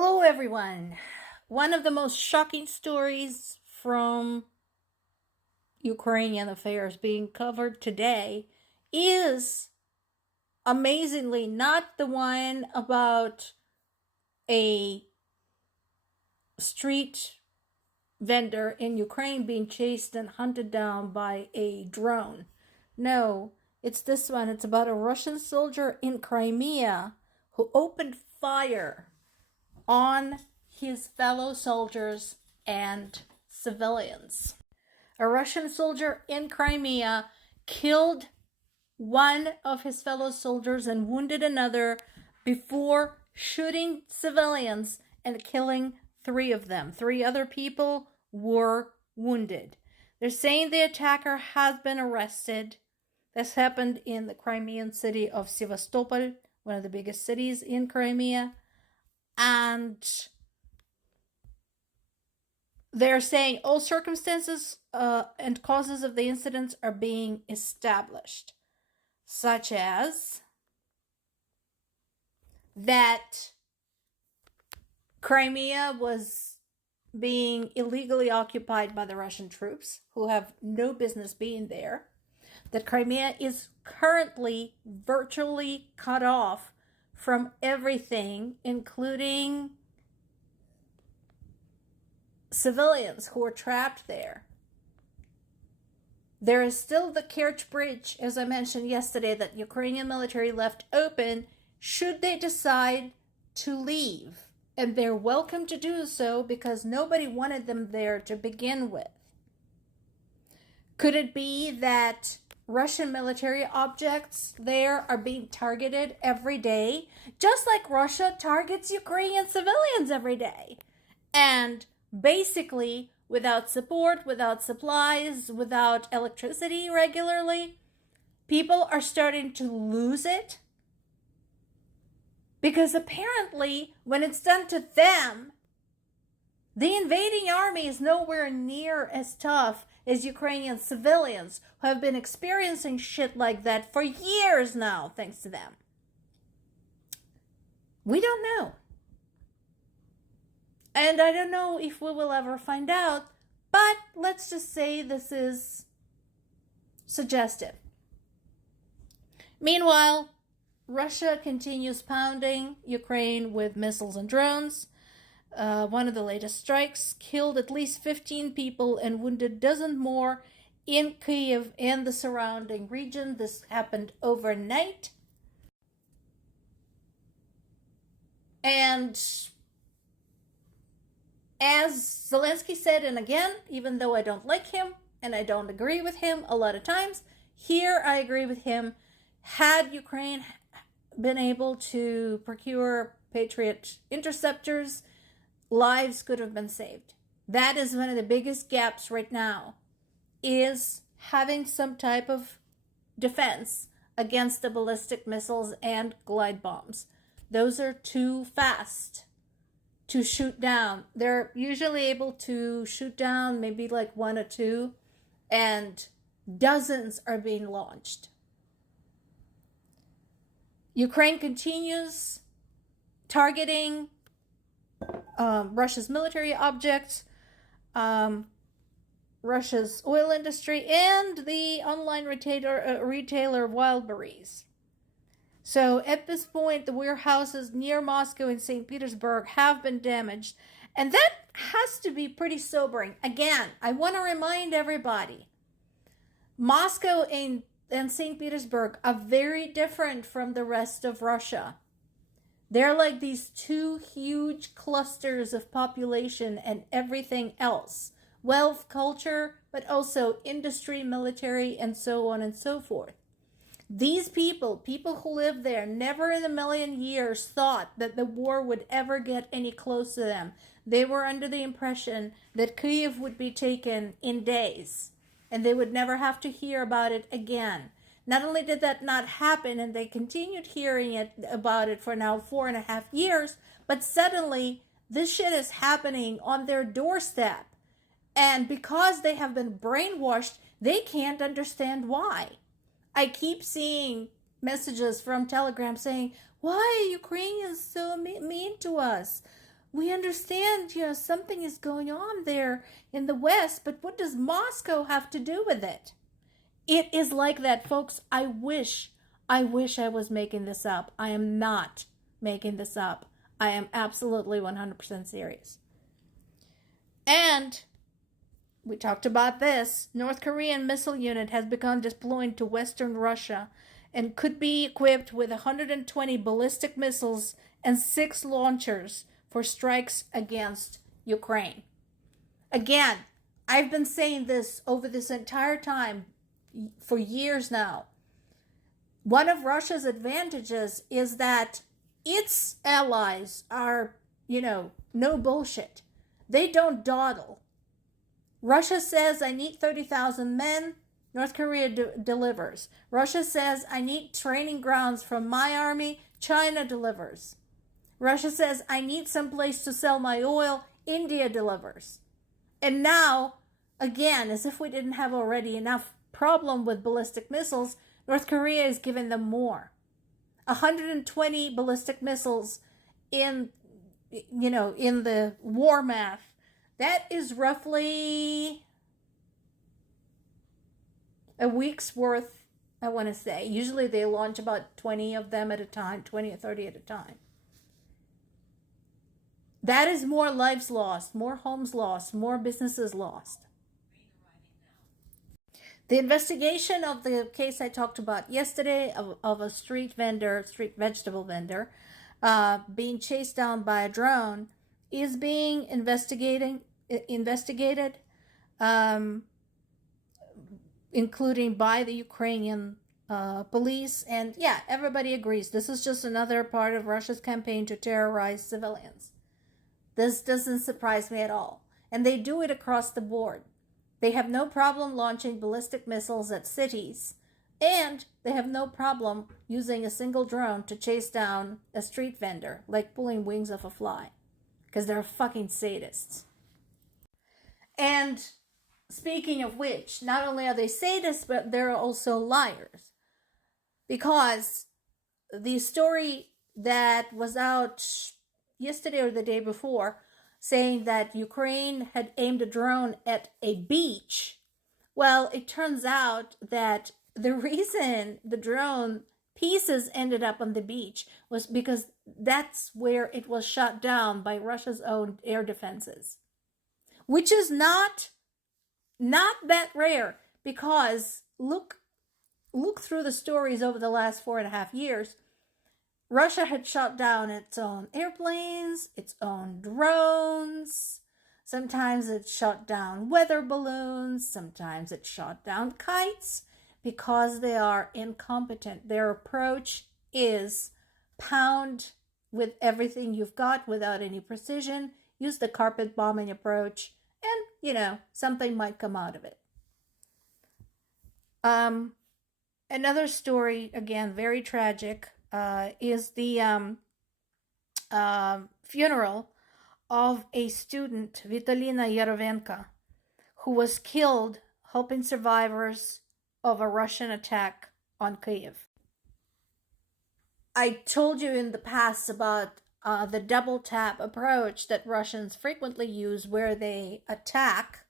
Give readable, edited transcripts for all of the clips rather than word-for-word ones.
Hello, everyone. One of the most shocking stories from Ukrainian affairs being covered today is amazingly not the one about a street vendor in Ukraine being chased and hunted down by a drone. No, it's this one. It's about a Russian soldier in Crimea who opened fire on his fellow soldiers and civilians. A Russian soldier in Crimea killed one of his fellow soldiers and wounded another before shooting civilians and killing three of them. Three other people were wounded. They're saying the attacker has been arrested. This happened in the Crimean city of Sevastopol, one of the biggest cities in Crimea. And they're saying all circumstances and causes of the incidents are being established, such as that Crimea was being illegally occupied by the Russian troops, who have no business being there, that Crimea is currently virtually cut off from everything, including civilians who are trapped there. There is still the Kerch Bridge, as I mentioned yesterday, that Ukrainian military left open should they decide to leave. And they're welcome to do so because nobody wanted them there to begin with. Could it be that Russian military objects there are being targeted every day, just like Russia targets Ukrainian civilians every day? And basically, without support, without supplies, without electricity regularly, people are starting to lose it. Because apparently, when it's done to them, the invading army is nowhere near as tough as Ukrainian civilians who have been experiencing shit like that for years now, thanks to them. We don't know. And I don't know if we will ever find out, but let's just say this is suggestive. Meanwhile, Russia continues pounding Ukraine with missiles and drones. One of the latest strikes killed at least 15 people and wounded dozens more in Kyiv and the surrounding region. This happened overnight. And as Zelensky said, and again, even though I don't like him and I don't agree with him a lot of times, here I agree with him. Had Ukraine been able to procure Patriot interceptors, lives could have been saved. That is one of the biggest gaps right now, is having some type of defense against the ballistic missiles and glide bombs. Those are too fast to shoot down. They're usually able to shoot down maybe like one or two, and dozens are being launched. Ukraine continues targeting Russia's military objects, Russia's oil industry, and the online retailer Wildberries. So at this point, the warehouses near Moscow and St. Petersburg have been damaged. And that has to be pretty sobering. Again, I want to remind everybody, Moscow and St. Petersburg are very different from the rest of Russia. They're like these two huge clusters of population and everything else. Wealth, culture, but also industry, military, and so on and so forth. These people who live there, never in a million years thought that the war would ever get any close to them. They were under the impression that Kyiv would be taken in days, and they would never have to hear about it again. Not only did that not happen, and they continued hearing about it for now 4.5 years, but suddenly this shit is happening on their doorstep. And because they have been brainwashed, they can't understand why. I keep seeing messages from Telegram saying, why are Ukrainians so mean to us? we understand, something is going on there in the West, but what does Moscow have to do with it? It is like that, folks. I wish I was making this up. I am not making this up. I am absolutely 100% serious. And we talked about this. North Korean missile unit has begun deploying to Western Russia and could be equipped with 120 ballistic missiles and 6 launchers for strikes against Ukraine. Again, I've been saying this over this entire time for years now. One of Russia's advantages is that its allies are, no bullshit. They don't dawdle. Russia says, I need 30,000 men. North Korea delivers. Russia says, I need training grounds from my army. China delivers. Russia says, I need some place to sell my oil. India delivers. And now, again, as if we didn't have already enough problem with ballistic missiles, North Korea is giving them more. 120 ballistic missiles in the war math. That is roughly a week's worth, I want to say. Usually they launch about 20 of them at a time, 20 or 30 at a time. That is more lives lost, more homes lost, more businesses lost. The investigation of the case I talked about yesterday of a street vegetable vendor, being chased down by a drone is being investigated, including by the Ukrainian police. And yeah, everybody agrees. This is just another part of Russia's campaign to terrorize civilians. This doesn't surprise me at all. And they do it across the board. They have no problem launching ballistic missiles at cities. And they have no problem using a single drone to chase down a street vendor, like pulling wings off a fly. Because they're fucking sadists. And speaking of which, not only are they sadists, but they're also liars. Because the story that was out yesterday or the day before, saying that Ukraine had aimed a drone at a beach. Well, it turns out that the reason the drone pieces ended up on the beach was because that's where it was shot down by Russia's own air defenses. Which is not that rare, because look through the stories over the last 4.5 years. Russia had shot down its own airplanes, its own drones. Sometimes it shot down weather balloons. Sometimes it shot down kites, because they are incompetent. Their approach is pound with everything you've got without any precision. Use the carpet bombing approach, and, something might come out of it. Another story, again, very tragic, is the funeral of a student, Vitalina Yarovenko, who was killed helping survivors of a Russian attack on Kyiv. I told you in the past about the double tap approach that Russians frequently use, where they attack,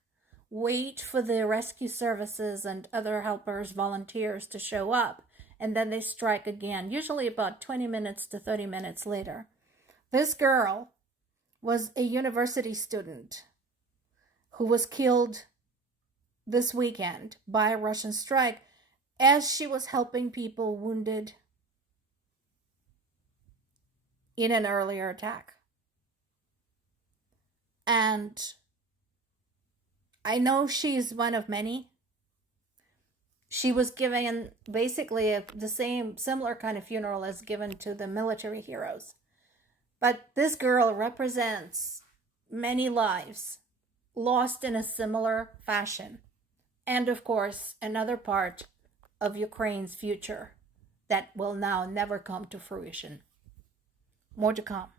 wait for the rescue services and other helpers, volunteers to show up, and then they strike again, usually about 20 minutes to 30 minutes later. This girl was a university student who was killed this weekend by a Russian strike as she was helping people wounded in an earlier attack. And I know she's one of many. She was given basically the similar kind of funeral as given to the military heroes. But this girl represents many lives lost in a similar fashion. And of course, another part of Ukraine's future that will now never come to fruition. More to come.